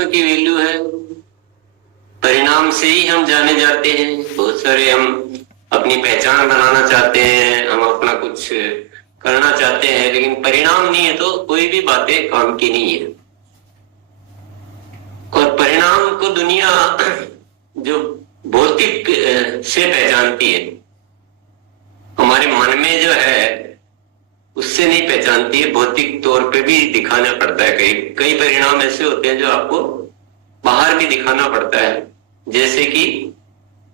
बातों की वैल्यू है। परिणाम से ही हम जाने जाते हैं। बहुत सारे हम अपनी पहचान बनाना चाहते हैं, हम अपना कुछ करना चाहते हैं, लेकिन परिणाम नहीं है तो कोई भी बातें काम की नहीं है। और परिणाम को दुनिया जो भौतिक से पहचानती है, हमारे मन में जो है उससे नहीं पहचानती है। भौतिक तौर पे भी दिखाना पड़ता है। कई परिणाम ऐसे होते हैं जो आपको बाहर भी दिखाना पड़ता है। जैसे कि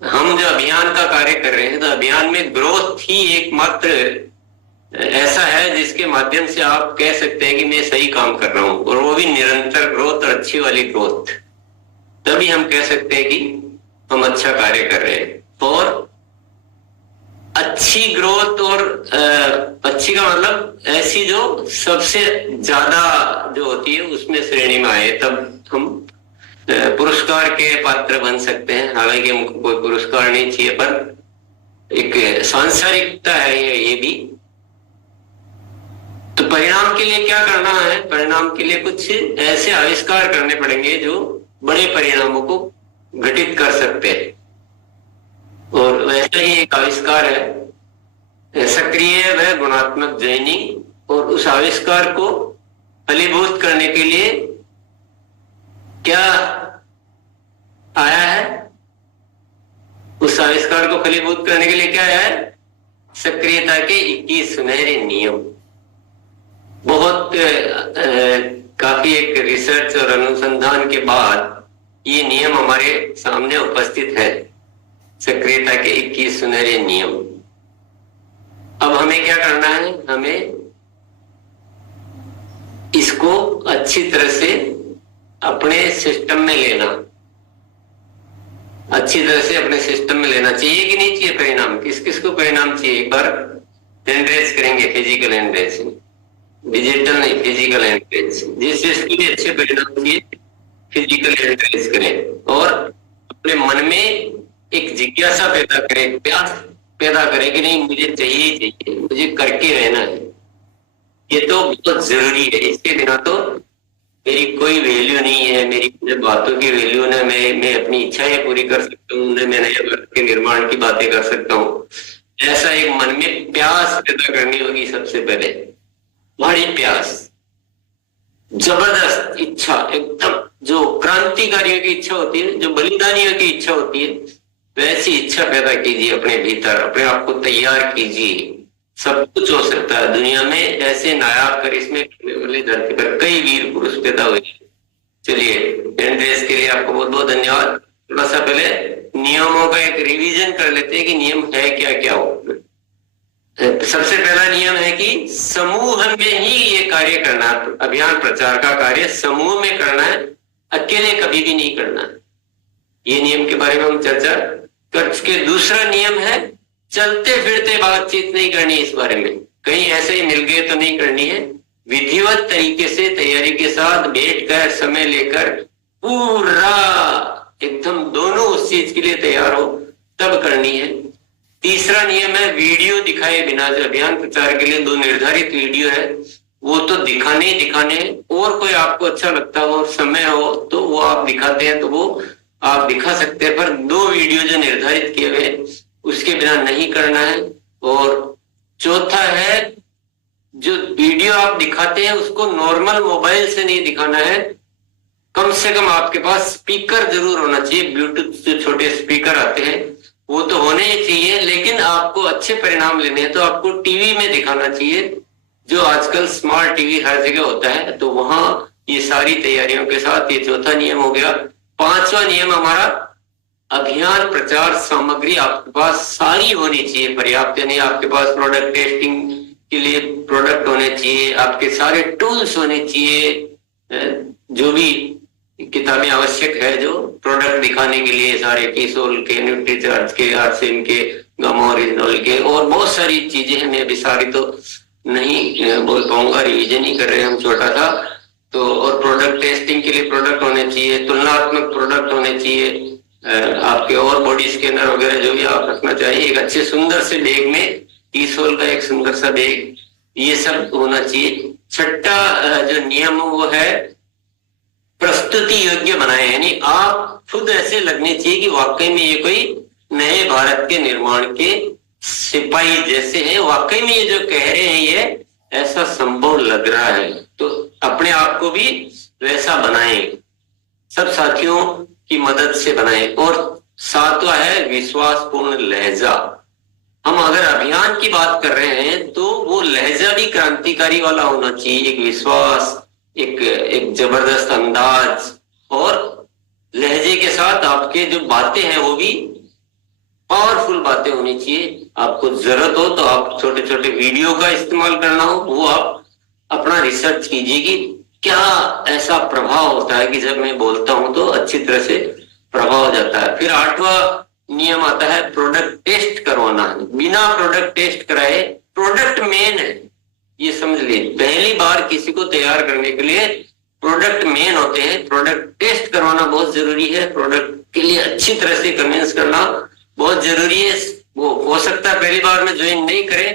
हम जो अभियान का कार्य कर रहे हैं, तो अभियान में ग्रोथ ही एकमात्र ऐसा है जिसके माध्यम से आप कह सकते हैं कि मैं सही काम कर रहा हूं, और वो भी निरंतर ग्रोथ और अच्छी वाली ग्रोथ। तभी हम कह सकते हैं कि हम अच्छा कार्य कर रहे हैं। और अच्छी ग्रोथ और अच्छी का मतलब ऐसी जो सबसे ज्यादा जो होती है उसमें श्रेणी में आए, तब हम पुरस्कार के पात्र बन सकते हैं। हालांकि हमको कोई पुरस्कार नहीं चाहिए, पर एक सांसारिकता है ये भी। तो परिणाम के लिए क्या करना है? परिणाम के लिए कुछ ऐसे आविष्कार करने पड़ेंगे जो बड़े परिणामों को घटित कर सकते हैं। और वैसा ही एक आविष्कार है सक्रिय व गुणात्मक जॉइनिंग। और उस आविष्कार को फलीभूत करने के लिए क्या आया है? उस आविष्कार को फलीभूत करने के लिए क्या आया है? सक्रियता के 21 सुनहरे नियम। बहुत काफी एक रिसर्च और अनुसंधान के बाद ये नियम हमारे सामने उपस्थित है। सक्रियता के 21 सुनहरे नियम। अब हमें क्या करना है? हमें इसको अच्छी तरह से अपने सिस्टम में लेना, अच्छी तरह से अपने सिस्टम में लेना चाहिए कि नहीं चाहिए? परिणाम किस किस को परिणाम चाहिए? एक बार हैंड रेज करेंगे, फिजिकल हैंड रेज, डिजिटल नहीं, फिजिकल हैंड रेज। जिस जिसके लिए अच्छे परिणाम चाहिए फिजिकल हैंड रेज करें, और अपने मन में एक जिज्ञासा पैदा करें, प्यास पैदा करें कि नहीं मुझे चाहिए ही चाहिए, मुझे करके रहना है। ये तो बहुत जरूरी है। इसके बिना तो मेरी कोई वैल्यू नहीं है, मेरी बातों की वैल्यू न मैं अपनी इच्छाएं पूरी कर सकता हूँ, न मैं नए भारत के निर्माण की बातें कर सकता हूँ। ऐसा एक मन में प्यास पैदा करनी होगी सबसे पहले, बड़ी प्यास, जबरदस्त इच्छा, एकदम जो क्रांतिकारियों की इच्छा होती है, जो बलिदानियों की इच्छा होती है, वैसी इच्छा पैदा कीजिए अपने भीतर। अपने आप को तैयार कीजिए। सब कुछ हो सकता है दुनिया में। ऐसे नायाब करिश्मे करने वाले धरती पर कई वीर पुरुष पैदा हुए। चलिए, एंड्रेस के लिए आपको बहुत बहुत धन्यवाद। थोड़ा सा पहले नियमों का एक रिवीजन कर लेते हैं कि नियम है क्या क्या हो। सबसे पहला नियम है कि समूह में ही ये कार्य करना। अभियान प्रचार का कार्य समूह में करना है, अकेले कभी भी नहीं करना है। ये नियम के बारे में हम चर्चा कर चुके। दूसरा नियम है चलते फिरते बातचीत नहीं करनी। इस बारे में कहीं ऐसे ही मिल गए तो नहीं करनी है। विधिवत तरीके से तैयारी के साथ बैठकर समय लेकर पूरा एकदम दोनों उस चीज के लिए तैयार हो तब करनी है। तीसरा नियम है वीडियो दिखाए बिना। जो अभियान प्रचार के लिए 2 निर्धारित वीडियो है वो तो दिखाने ही दिखाने हैं। और कोई आपको अच्छा लगता हो, समय हो तो वो आप दिखाते हैं तो वो आप दिखा सकते हैं, पर 2 वीडियो जो निर्धारित किए हुए उसके बिना नहीं करना है। और चौथा है जो वीडियो आप दिखाते हैं उसको नॉर्मल मोबाइल से नहीं दिखाना है। कम से कम आपके पास स्पीकर जरूर होना चाहिए। ब्लूटूथ जो छोटे स्पीकर आते हैं वो तो होने ही चाहिए, लेकिन आपको अच्छे परिणाम लेने हैं तो आपको टीवी में दिखाना चाहिए, जो आजकल स्मार्ट टीवी हर जगह होता है। तो वहां ये सारी तैयारियों के साथ ये चौथा नियम हो गया। पांचवा नियम हमारा अभियान प्रचार सामग्री आपके पास सारी होनी चाहिए, पर्याप्त। यानी आपके पास प्रोडक्ट टेस्टिंग के लिए प्रोडक्ट होने चाहिए, आपके सारे टूल्स होने चाहिए, जो भी किताबें आवश्यक है जो प्रोडक्ट दिखाने के लिए, सारे कीसोल के, न्यूट्रीचार्ज के, आरसीएम के, गामा ओरिजिनल के, और बहुत सारी चीजें हैं। मैं अभी सारी तो नहीं बोल पाऊंगा, रिवीजन ही कर रहे हैं हम छोटा सा तो। और प्रोडक्ट टेस्टिंग के लिए प्रोडक्ट होने चाहिए, तुलनात्मक प्रोडक्ट होने चाहिए, आपके और बॉडी स्कैनर वगैरह जो भी आप रखना चाहिए। एक अच्छे सुंदर से बैग में, कीसोल का एक सुंदर सा बैग, ये सब होना चाहिए। छठा जो नियम वो है प्रस्तुति योग्य बनाए, यानी आप खुद ऐसे लगने चाहिए कि वाकई में ये कोई नए भारत के निर्माण के सिपाही जैसे हैं, वाकई में ये जो कह रहे हैं ये ऐसा संभव लग रहा है। तो अपने आप को भी वैसा बनाएं, सब साथियों की मदद से बनाएं। और सातवां है विश्वासपूर्ण लहजा। हम अगर अभियान की बात कर रहे हैं तो वो लहजा भी क्रांतिकारी वाला होना चाहिए, एक विश्वास, एक जबरदस्त अंदाज, और लहजे के साथ आपके जो बातें हैं वो भी पावरफुल बातें होनी चाहिए। आपको जरूरत हो तो आप छोटे छोटे वीडियो का इस्तेमाल करना हो, वो आप अपना रिसर्च कीजिए कि क्या ऐसा प्रभाव होता है कि जब मैं बोलता हूं तो अच्छी तरह से प्रभाव हो जाता है। फिर 8वां नियम आता है प्रोडक्ट टेस्ट करवाना। बिना प्रोडक्ट टेस्ट कराए, प्रोडक्ट मेन है, ये समझ लीजिए। पहली बार किसी को तैयार करने के लिए प्रोडक्ट मेन होते हैं, प्रोडक्ट टेस्ट करवाना बहुत जरूरी है। प्रोडक्ट के लिए अच्छी तरह से कन्विंस करना बहुत जरूरी है। वो हो सकता है पहली बार में ज्वाइन नहीं करे,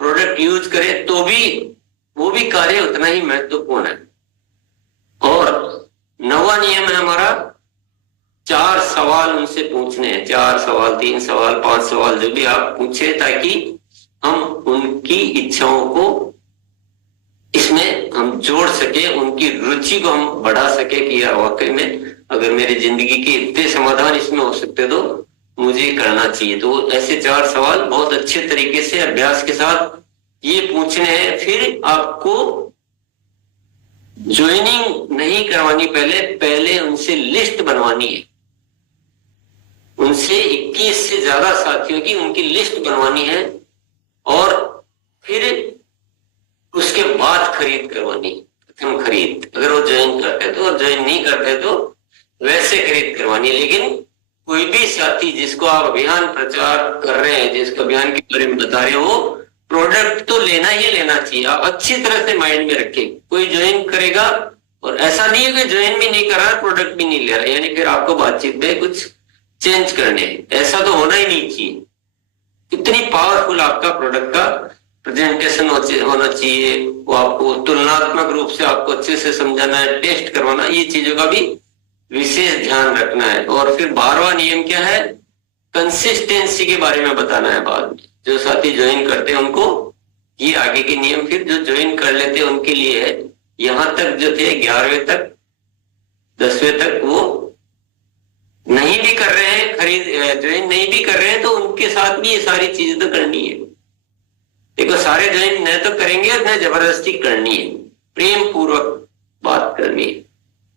प्रोडक्ट यूज करे, तो भी वो भी कार्य उतना ही महत्वपूर्ण है। और 9वां नियम है हमारा 4 सवाल उनसे पूछने हैं। 4 सवाल, 3 सवाल, 5 सवाल, जो भी आप पूछे, ताकि हम उनकी इच्छाओं को इसमें हम जोड़ सके, उनकी रुचि को हम बढ़ा सके कि यार वाकई में अगर मेरी जिंदगी के इतने समाधान इसमें हो सकते तो मुझे करना चाहिए। तो ऐसे 4 सवाल बहुत अच्छे तरीके से अभ्यास के साथ ये पूछने हैं। फिर आपको ज्वाइनिंग नहीं करवानी, पहले उनसे लिस्ट बनवानी है। उनसे 21 से ज्यादा साथियों की उनकी लिस्ट बनवानी है, और फिर उसके बाद खरीद करवानी। प्रथम खरीद, अगर वो ज्वाइन करते तो, और ज्वाइन नहीं करते तो वैसे खरीद करवानी। लेकिन कोई भी साथी जिसको आप अभियान प्रचार कर रहे हैं, जिसको अभियान के बारे में बता रहे हैं, वो प्रोडक्ट तो लेना ही लेना चाहिए। आप अच्छी तरह से माइंड में रखें। कोई ज्वाइन करेगा, और ऐसा नहीं है कि ज्वाइन भी नहीं कर रहा है, प्रोडक्ट भी नहीं ले रहा है, यानी फिर आपको बातचीत में कुछ चेंज करने, ऐसा तो होना ही नहीं चाहिए। इतनी पावरफुल आपका प्रोडक्ट का प्रेजेंटेशन होना चाहिए, वो आपको तुलनात्मक रूप से आपको अच्छे से समझाना है, टेस्ट करवाना, ये चीजों का भी विशेष ध्यान रखना है। और फिर 12वां नियम क्या है, कंसिस्टेंसी के बारे में बताना है। बाद में जो साथी ज्वाइन करते हैं उनको ये आगे के नियम, फिर जो ज्वाइन कर लेते हैं उनके लिए है। यहां तक जो थे 11वें तक, 10वें तक वो नहीं भी कर रहे हैं, ज्वाइन नहीं भी कर रहे हैं, तो उनके साथ भी ये सारी चीजें तो करनी है। देखो, सारे ज्वाइन न तो करेंगे न जबरदस्ती करनी है, प्रेम पूर्वक बात करनी है।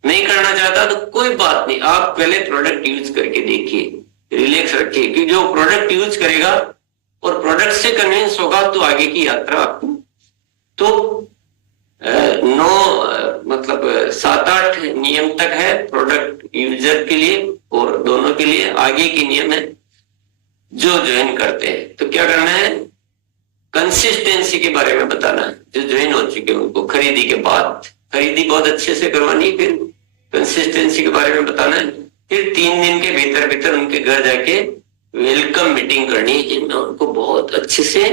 नहीं करना चाहता तो कोई बात नहीं, आप पहले प्रोडक्ट यूज करके देखिए, रिलैक्स रखिए, क्योंकि जो प्रोडक्ट यूज करेगा और प्रोडक्ट से कन्विंस होगा तो आगे की यात्रा आपको तो 7-8 नियम तक है प्रोडक्ट यूजर के लिए, और दोनों के लिए आगे की नियम है जो ज्वाइन करते हैं। तो क्या करना है, कंसिस्टेंसी के बारे में बताना है। जो ज्वाइन हो चुके हैं उनको खरीदी के बाद, खरीदी बहुत अच्छे से करवानी, फिर कंसिस्टेंसी के बारे में बताना है। फिर 3 दिन के भीतर भीतर उनके घर जाके वेलकम मीटिंग करनी है, जिनमें उनको बहुत अच्छे से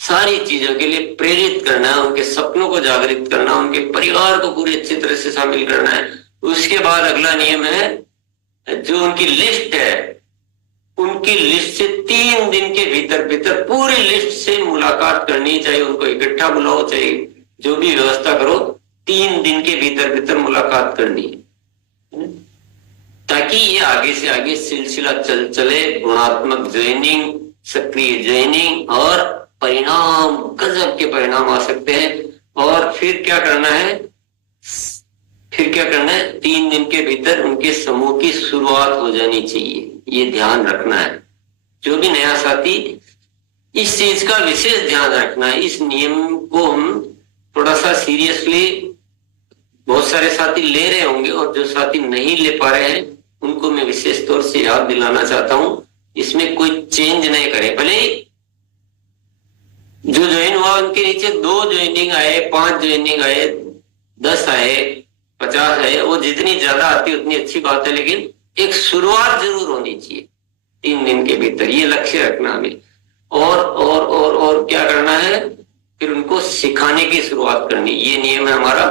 सारी चीजों के लिए प्रेरित करना है, उनके सपनों को जागृत करना, उनके परिवार को पूरी अच्छी तरह से शामिल करना है। उसके बाद अगला नियम है, जो उनकी लिस्ट है, उनकी लिस्ट से 3 दिन के भीतर भीतर पूरी लिस्ट से मुलाकात करनी, चाहे उनको इकट्ठा बुलाओ, चाहे जो भी व्यवस्था करो, 3 दिन के भीतर भीतर मुलाकात करनी है, ताकि ये आगे से आगे सिलसिला चले। गुणात्मक ज्वाइनिंग, सक्रिय ज्वाइनिंग, और परिणाम, गजब के परिणाम आ सकते हैं। और फिर क्या करना है, 3 दिन के भीतर उनके समूह की शुरुआत हो जानी चाहिए, ये ध्यान रखना है। जो भी नया साथी, इस चीज का विशेष ध्यान रखना है। इस नियम को हम थोड़ा सा सीरियसली, बहुत सारे साथी ले रहे होंगे, और जो साथी नहीं ले पा रहे हैं उनको मैं विशेष तौर से याद दिलाना चाहता हूं, इसमें कोई चेंज नहीं करें। भले जो ज्वाइन हुआ उनके नीचे 2 ज्वाइनिंग आए, 5 ज्वाइनिंग आए, 10 आए, 50 आए, वो जितनी ज्यादा आती उतनी अच्छी बात है, लेकिन एक शुरुआत जरूर होनी चाहिए 3 दिन के भीतर, ये लक्ष्य रखना हमें। और क्या करना है, फिर उनको सिखाने की शुरुआत करनी। ये नियम है हमारा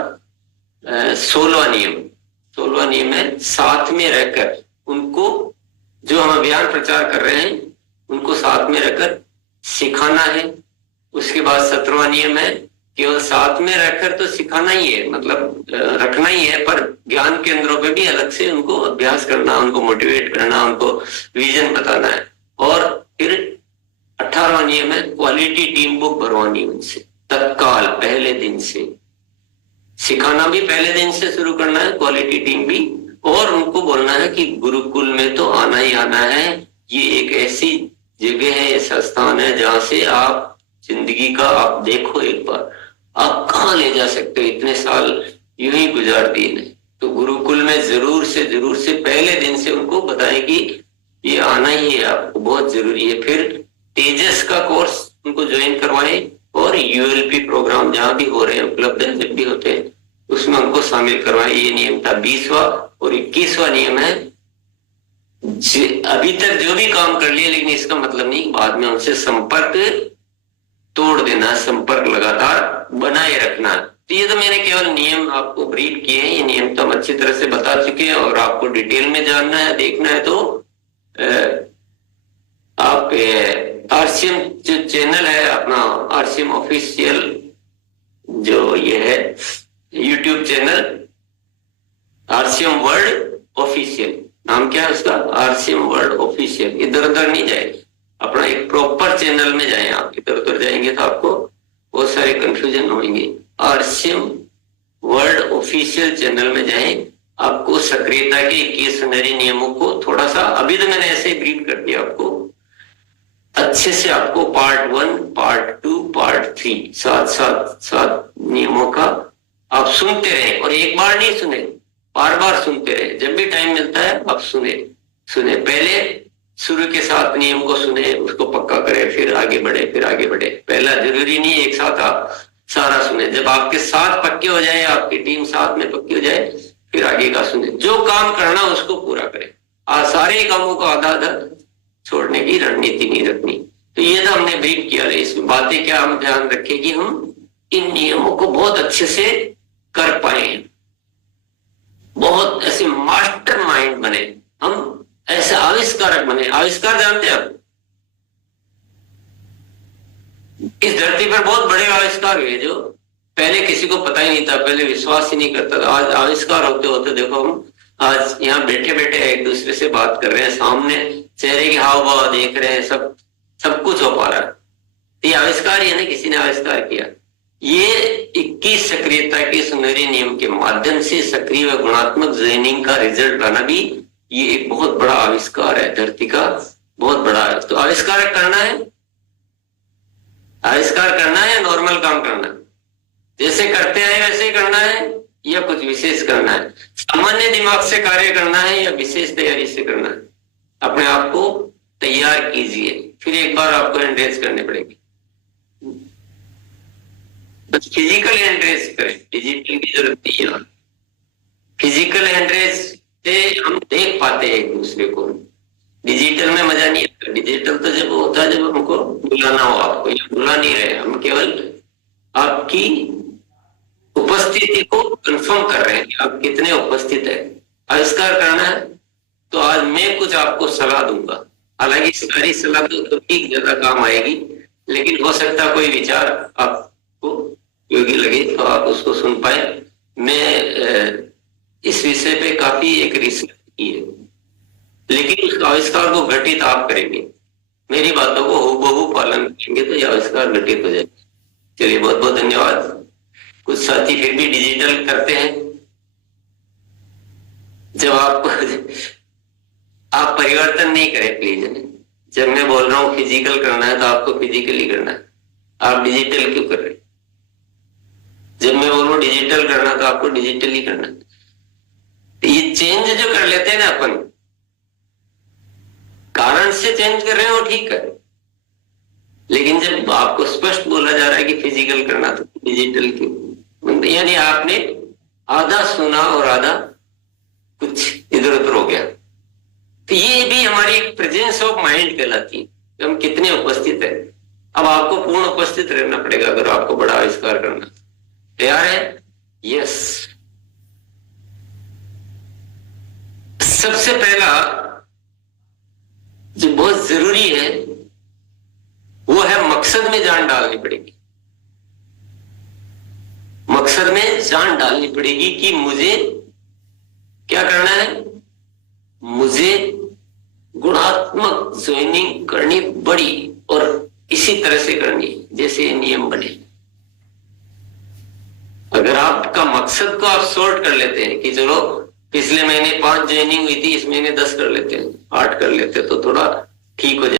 16वां नियम। 16वां नियम है साथ में रहकर उनको, जो हम अभियान प्रचार कर रहे हैं उनको साथ में रहकर सिखाना है। उसके बाद 17वां नियम है केवल साथ में रहकर तो सिखाना ही है, मतलब रखना ही है, पर ज्ञान केंद्रों पे भी अलग से उनको अभ्यास करना, उनको मोटिवेट करना, उनको विजन बताना है। और फिर 18वां नियम है क्वालिटी टीम बुक भरवानी उनसे तत्काल, पहले दिन से। सिखाना भी पहले दिन से शुरू करना है, क्वालिटी टीम भी, और उनको बोलना है कि गुरुकुल में तो आना ही आना है। ये एक ऐसी जगह है, ऐसा स्थान है जहां से आप जिंदगी का आप देखो एक बार, आप कहाँ ले जा सकते हो, इतने साल यूं ही गुजार दिए नहीं। तो गुरुकुल में जरूर से पहले दिन से उनको बताएं कि ये आना ही है, आपको बहुत जरूरी है। फिर तेजस का कोर्स उनको ज्वाइन करवाएं और यूएलपी प्रोग्राम जहां भी हो रहे हैं, उपलब्ध है, जब भी होते हैं उसमें उनको शामिल करवाएं। ये नियम था 20वां। और 21वां नियम है अभी तक जो भी काम कर लिया, लेकिन इसका मतलब नहीं बाद में उनसे संपर्क तोड़ देना, संपर्क लगातार बनाए रखना। तो ये तो मैंने केवल नियम आपको ब्रीफ किए हैं, ये नियम तो हम अच्छी तरह से बता चुके हैं। और आपको डिटेल में जानना है, देखना है तो आप आरसीएम जो चैनल है अपना, आरसीएम ऑफिशियल जो ये है YouTube channel, RCM world official, नाम क्या है उसका, आरसीएम वर्ल्ड ऑफिशियल। इधर उधर नहीं जाए, अपना एक प्रॉपर चैनल में जाएं। आप इधर उधर जाएंगे तो आपको बहुत सारे कंफ्यूजन होंगे। आरसीएम वर्ल्ड ऑफिशियल चैनल में जाएं, आपको सक्रियता के 21 सुनहरे नियमों को थोड़ा सा, अभी तो मैंने ऐसे ही ब्रीफ कर दिया आपको, अच्छे से आपको पार्ट 1, पार्ट 2, पार्ट 3, 7 नियमों का आप सुनते रहे। और एक बार नहीं सुने, बार बार सुनते रहे, जब भी टाइम मिलता है आप सुने। पहले शुरू के 7 नियम को सुने, उसको पक्का करें, फिर आगे बढ़े, फिर आगे बढ़े। पहला जरूरी नहीं एक साथ आप सारा सुने, जब आपके 7 पक्के हो जाए, आपकी टीम 7 में पक्की हो जाए, फिर आगे का सुने। जो काम करना उसको पूरा करें, सारे कामों को आधा आधा छोड़ने की रणनीति नहीं रखनी। तो ये तो हमने ब्रीफ किया है, इसमें बातें क्या हम ध्यान रखें कि हम इन नियमों को बहुत अच्छे से कर पाए, बहुत ऐसे मास्टर माइंड बने, हम ऐसे आविष्कारक बने। आविष्कार जानते हैं आप, इस धरती पर बहुत बड़े आविष्कार हुए जो पहले किसी को पता ही नहीं था, पहले विश्वास ही नहीं करता था। आज आविष्कार होते होते देखो हम आज यहाँ बैठे बैठे एक दूसरे से बात कर रहे हैं, सामने चेहरे के हाव भाव देख रहे हैं, सब कुछ हो पा रहा है। ये आविष्कार ही है ना, किसी ने आविष्कार किया। ये 21 सक्रियता के सुनहरे नियम के माध्यम से सक्रिय व गुणात्मक जॉइनिंग का रिजल्ट लाना भी ये एक बहुत बड़ा आविष्कार है, धरती का बहुत बड़ा है। तो आविष्कार करना है, आविष्कार करना है, नॉर्मल काम करना है, जैसे करते हैं वैसे ही करना है, या कुछ विशेष करना है, सामान्य दिमाग से कार्य करना है या विशेष तैयारी से करना है। अपने आप को तैयार कीजिए, फिर एक बार आपको एंड्रेस करने पड़ेगी। बस फिजिकल एंड्रेस करें, डिजिटल की जरूरत नहीं है। फिजिकल एंड्रेस से हम देख पाते हैं एक दूसरे को, डिजिटल में मजा नहीं आता। डिजिटल तो जब होता है जब हमको बुलाना हो, आपको या बुला नहीं रहे, हम केवल आपकी उपस्थिति को कंफर्म कर रहे हैं कि आप कितने उपस्थित है। आविष्कार करना है तो आज मैं कुछ आपको सलाह दूंगा, हालांकि सारी सलाह तो ठीक ज्यादा काम आएगी, लेकिन हो सकता कोई विचार आपको योग्य लगे तो आप उसको सुन पाए। मैं इस विषय पे काफी एक रिसर्च की है, लेकिन उस आविष्कार को घटित आप करेंगे, मेरी बातों को हूबहू पालन करेंगे तो ये आविष्कार घटित हो जाएगा। चलिए बहुत बहुत धन्यवाद। कुछ साथी फिर भी डिजिटल करते हैं, जब आप परिवर्तन नहीं करें प्लीज। जब मैं बोल रहा हूँ फिजिकल करना है तो आपको फिजिकली करना है, आप डिजिटल क्यों कर रहे हैं? जब मैं बोल रहा हूँ डिजिटल करना तो आपको डिजिटली करना है। ये चेंज जो कर लेते हैं ना अपन, कारण से चेंज कर रहे हैं वो ठीक है, लेकिन जब आपको स्पष्ट बोला जा रहा है कि फिजिकल करना तो डिजिटल क्यों? यानी आपने आधा सुना और आधा कुछ इधर उधर हो गया। तो ये भी हमारी एक प्रेजेंस ऑफ माइंड कहलाती है, कि हम कितने उपस्थित है। अब आपको पूर्ण उपस्थित रहना पड़ेगा अगर आपको बड़ा आविष्कार करना। तैयार है? यस। सबसे पहला जो बहुत जरूरी है वो है मकसद में जान डालनी पड़ेगी। मकसद में जान डालनी पड़ेगी कि मुझे क्या करना है, मुझे गुणात्मक ज्वाइनिंग करनी बड़ी और इसी तरह से करनी जैसे ये नियम बने। अगर आपका मकसद को आप सॉर्ट कर लेते हैं कि चलो पिछले महीने 5 ज्वाइनिंग हुई थी, इस महीने 10 कर लेते हैं, 8 कर लेते हैं, तो थोड़ा ठीक हो जाए।